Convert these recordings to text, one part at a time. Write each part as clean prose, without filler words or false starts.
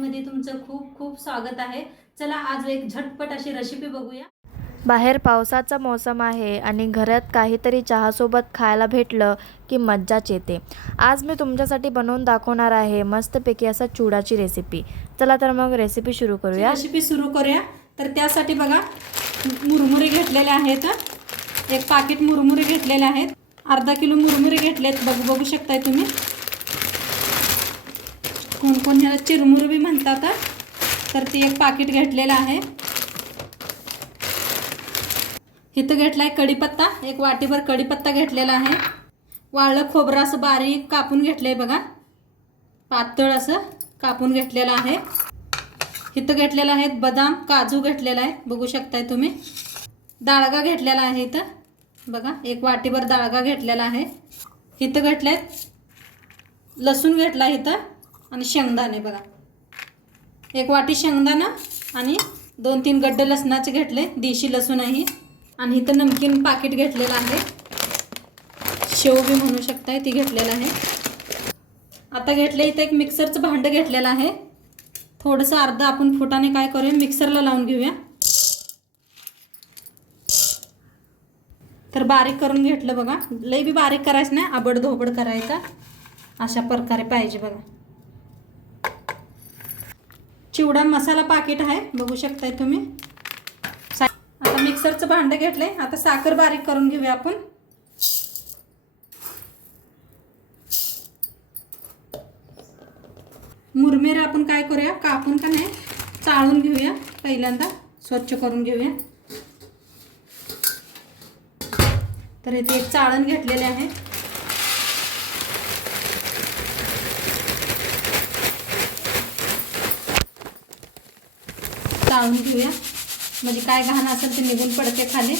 मध्ये तुमचं खूप खूप स्वागत आहे। चला आज एक झटपट अशी रेसिपी बघूया। बाहेर पावसाचा मौसम आहे आणि घरात काहीतरी चहासोबत खायला भेटलं की मज्जाच येते। आज मी तुमच्यासाठी बनवून दाखवणार आहे मस्तपैकी असा चिवडाची रेसिपी। चला तर मग रेसिपी सुरू करूया। तर त्यासाठी बघा मुरमुरे घेतलेले आहेत। एक पाकिट मुरमुरे घेतलेले आहेत। अर्धा किलो मुरमुरे घेतलेत। बघू शकताय तुम्ही। कोण कोण ह्याला चिरमुरे बी म्हणतात। तर ते एक पाकिट घेतलेलं आहे। इथं घेतलाय कढीपत्ता, एक वाटीभर कढीपत्ता घेतलेला आहे। वाळलं खोबरं असं बारीक कापून घेतलंय बघा, पातळ असं कापून घेतलेलं आहे। इथं घेतलेला आहे बदाम, काजू घेतलेला आहे, बघू शकताय तुम्ही। डाळगा घेतलेला आहे इथं बघा, एक वाटीभर डाळगा घेतलेला आहे। इथं घेतले लसूण घेतला इथं आणि शेंगदाणे बघा, एक वाटी शेंगदाणा आणि 2-3 गड्डे लसणाचे घेतले, देशी लसूण आहे। आणि इथं नमकीन पाकिट घेतलेलं आहे, शेव बी म्हणू शकताय, ती घेतलेलं आहे। आता घेतले इथं एक मिक्सरचं भांडं घेतलेलं आहे। थोडंसं अर्धा आपण फुटाने काय करूया, मिक्सरला लावून घेऊया। तर बारीक करून घेतलं बघा, लई बी बारीक करायचं नाही, आबडधोबड करायचा, अशा प्रकारे पाहिजे बघा। चिवडा मसाला पाकिट आहे, बघू शकताय तुम्ही। आता मिक्सरचं भांडं घेतलंय। आता साखर बारीक करून घेऊया आपण। मुरमुरे आपण काय करूया, कापून का नाही चाळून घेऊया, पहिल्यांदा स्वच्छ करून घेऊया। तर इथे एक चाळण घेतलेले आहे। चाळून घेऊया, म्हणजे काय घाण असेल ते निघून पडते खाली।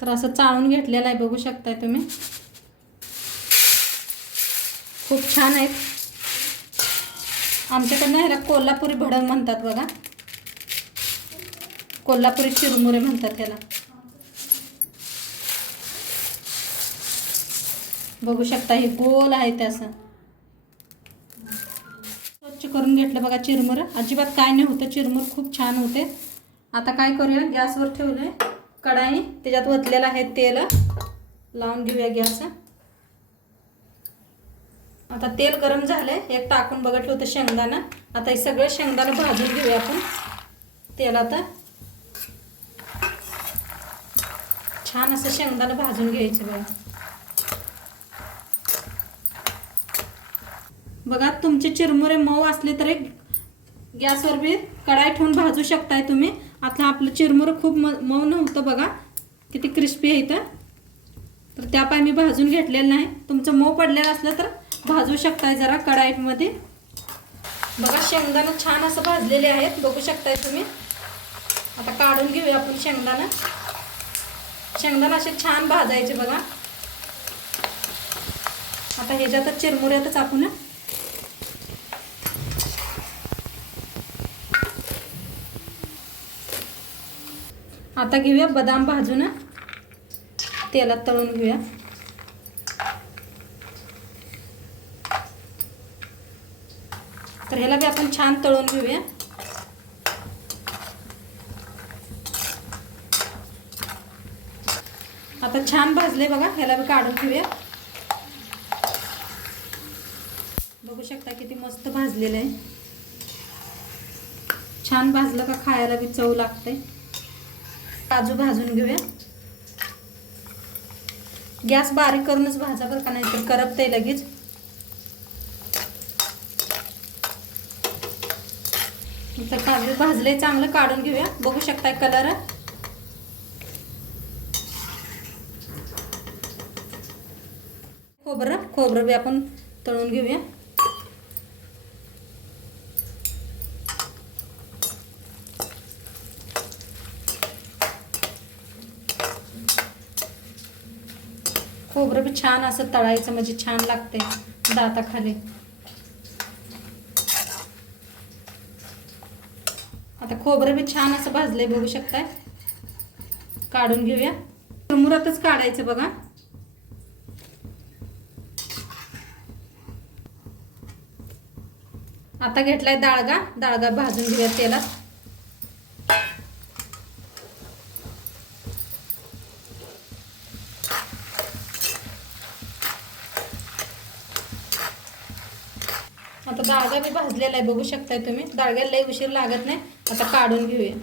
तर असं चाळून घेतलेलं आहे, बघू शकताय तुम्ही। खूप छान आहेत। आमच्याकडनं ह्याला कोल्हापुरी भडंग म्हणतात बघा, कोल्हापुरी चिरमुरे म्हणतात ह्याला, बघू शकता। हे गोल आहे ते असं स्वच्छ करून घेतलं बघा। चिरमुर अजिबात काय नाही होतं, चिरमुर खूप छान होते। आता काय करूया, गॅसवर ठेवलंय कढाई, त्याच्यात ओतलेलं आहे तेल, लावून घेऊया गॅस। आता तेल गरम झालंय, एक टाकून बघितलं होतं शेंगदाणा। आता हे सगळं शेंगदाणा भाजून घेऊया आपण तेलात। छान असं शेंगदाणा भाजून घ्यायचं बघा। बघा तुमचे चिरमुरे मऊ असले तर गॅसवर बी कढाई ठेवून भाजू शकताय तुम्ही। आता आपलं चिरमुरे खूप मऊ नव्हतं बघा, किती क्रिस्पी आहे इथं। तर त्यापाय मी भाजून घेतलेलं नाही। तुमचं मऊ पडलेलं असलं तर भाजू शकताय जरा कढाईमध्ये। बघा शेंगदाणा छान असं भाजलेले आहेत, बघू शकताय तुम्ही। आता काढून घेऊया आपण शेंगदाणा। शेंगदाणा असे छान भाजायचे बघा। आता ह्याच्यातच चिरमुऱ्यातच आपण आता घेऊया बदाम भाजून, तेलात तळून घेऊया। तर ह्याला बी आपण छान तळून घेऊया। आता छान भाजले बघा, ह्याला बी काढून घेऊया। बघू शकता किती मस्त भाजलेलं आहे। छान भाजलं का खायला बी चव लागते। काजू भाजून घेऊया। गॅस बारीक करूनच भाजा बरं का, नाही तर करपते लगेच। तर काजू भाजले चांगलं, काढून घेऊया। बघू शकताय कलर। खोबरं बी आपण तळून घेऊया। खोबरं बी छान असं तळायचं, म्हणजे छान लागते दाताखाली। आता खोबरं बी छान असं भाजलंय, बघू शकताय। काढून घेऊया, चिरमुरातच काढायचं बघा। आता घेतलाय डाळगा, डाळगा भाजून घेऊया तेलात. आता डाळगा बी भाजलेला आहे, बघू शकताय तुम्ही. डाळग्याला लई उशीर लागत नाही. आता काढून घेऊया.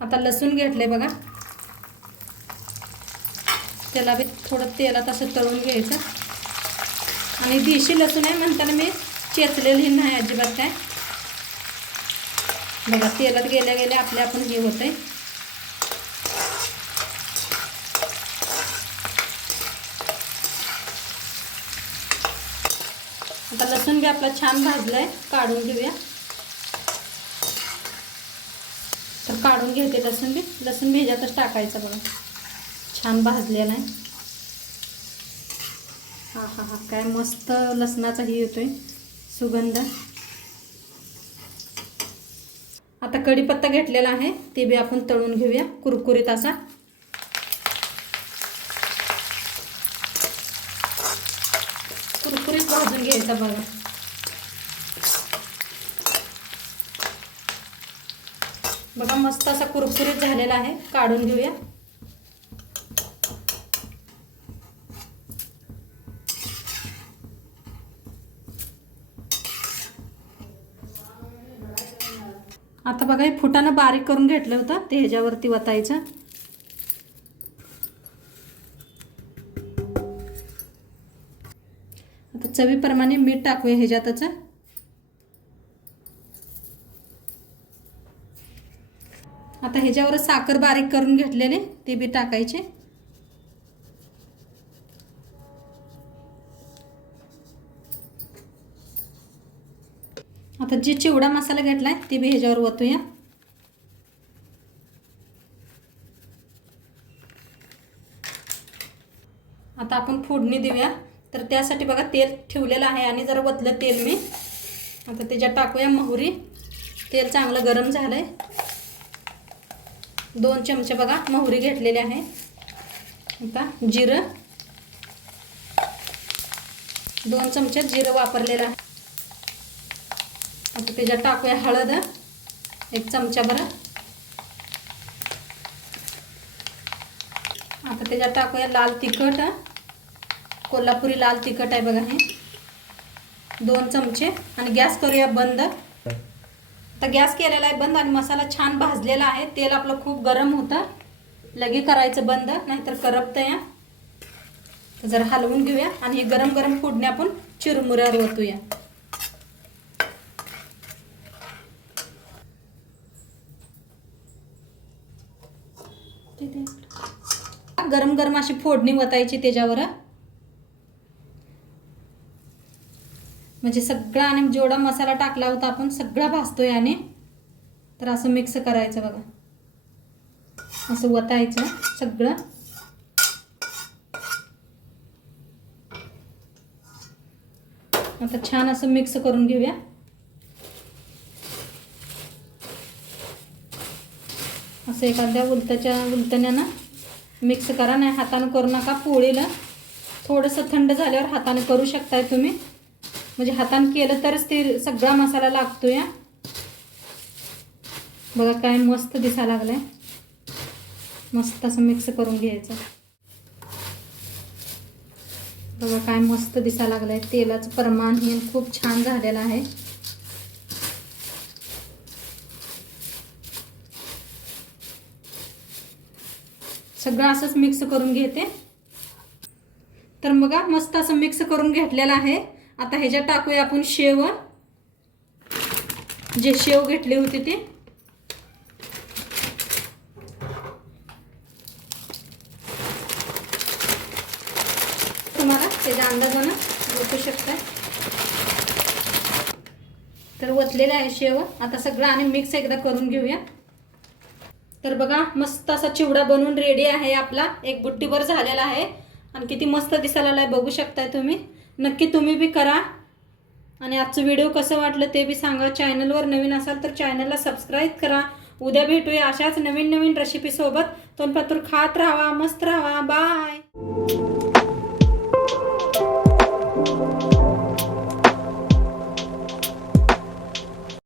आता लसूण घेतले बघा, त्याला बी थोडं तेलात असं तळून घ्यायचं. आणि देशी लसूण आहे म्हणताना मी चेचलेली नाही अजिबात काय. बघा तेलात गेल्या गेल्या आपण हे होतंय. आता लसूण बी आपला छान भाजलाय, काढून घेऊया. तर काढून घेते लसूण बी. लसूण बी ह्याच्यातच टाकायचं बघा, छान भाजलेला आहे. हा हा हा, काय मस्त लसणाचा ही येतोय सुगंध. आता कढीपत्ता घेतलेला आहे, ते बी आपण तळून घेऊया कुरकुरीत असा. कुरकुरीत भाजून घ्यायचा बघा. बघा मस्त असा कुरकुरीत झालेला आहे, काढून घेऊया. आता बघा हे फुटानं बारीक करून घेतलं होतं, ते ह्याच्यावरती वतायचं. आता चवीप्रमाणे मीठ टाकूया ह्याच्यातच. आता ह्याच्यावर साखर बारीक करून घेतलेले ते बी टाकायचे. आता जे चिवडा मसाला घेतलाय ते बी ह्याच्यावर ओतूया. आता आपण फोडणी देऊया. तर त्यासाठी बघा तेल ठेवलेलं आहे आणि जरा वतलं तेल मी. आता त्याच्यात टाकूया मोहरी. तेल चांगलं गरम झालंय. 2 चमचे बघा मोहरी घेतलेली आहे. आता जिरं, 2 चमचे जिरं वापरलेलं आहे. आता त्याच्यात टाकूया हळद 1 चमचा भर. आता त्याच्यात टाकूया लाल तिखट, कोल्हापुरी लाल तिखट आहे बघा हे 2 चमचे. आणि गॅस करूया बंद. तर गॅस केलेला आहे बंद आणि मसाला छान भाजलेला आहे. तेल आपलं खूप गरम होतं, लगे करायचं बंद नाहीतर करपतं या. तर जरा हलवून घेऊया आणि हे गरम गरम फोडणी आपण चिरमुऱ्यावर ओतूया. गरम गरम अशी फोडणी वतायची त्याच्यावर, म्हणजे सगळा आणि जेवढा मसाला टाकला होता आपण सगळा भाजतोय. आणि तर असं मिक्स करायचं बघा, असं वतायचं सगळं. आता छान असं मिक्स करून घेऊया. असं एखाद्या उलटण्यानं मिक्स करा, नाही हाताने करू नका. पोळीला थोडंसं थंड झाल्यावर हाताने करू शकताय तुम्ही, म्हणजे हाताने केलं तरच ते सगळा मसाला लागतो या. बघा काय मस्त दिसायला लागलाय. मस्त असं मिक्स करून घ्यायचं. बघा काय मस्त दिसायला लागलाय. तेलाचं प्रमाण हे खूप छान झालेलं आहे. सगळं असंच मिक्स करून घेते. तर बघा मस्त असं मिक्स करून घेतलेलं आहे. आता ह्याच्यात टाकूया आपण शेव, जे शेव घेतली होती ते. तुम्हाला त्याच्या अंदाजानं ओतू शकताय. तर ओतलेलं आहे शेव. आता सगळं आणि मिक्स एकदा करून घेऊया. तर बघा मस्त असा चिवडा बनवून रेडी आहे आपला. 1 बुट्टीभर झालेला आहे आणि किती मस्त दिसायला लागलाय बघू शकताय तुम्ही. नक्की तुम्ही बी करा. आणि आजचं व्हिडिओ कसं वाटलं ते बी सांगा. चॅनलवर नवीन असाल तर चॅनलला सबस्क्राईब करा. उद्या भेटूया अशाच नवीन नवीन रेसिपीसोबत. तोंडपातूर खात राहावा, मस्त राहा.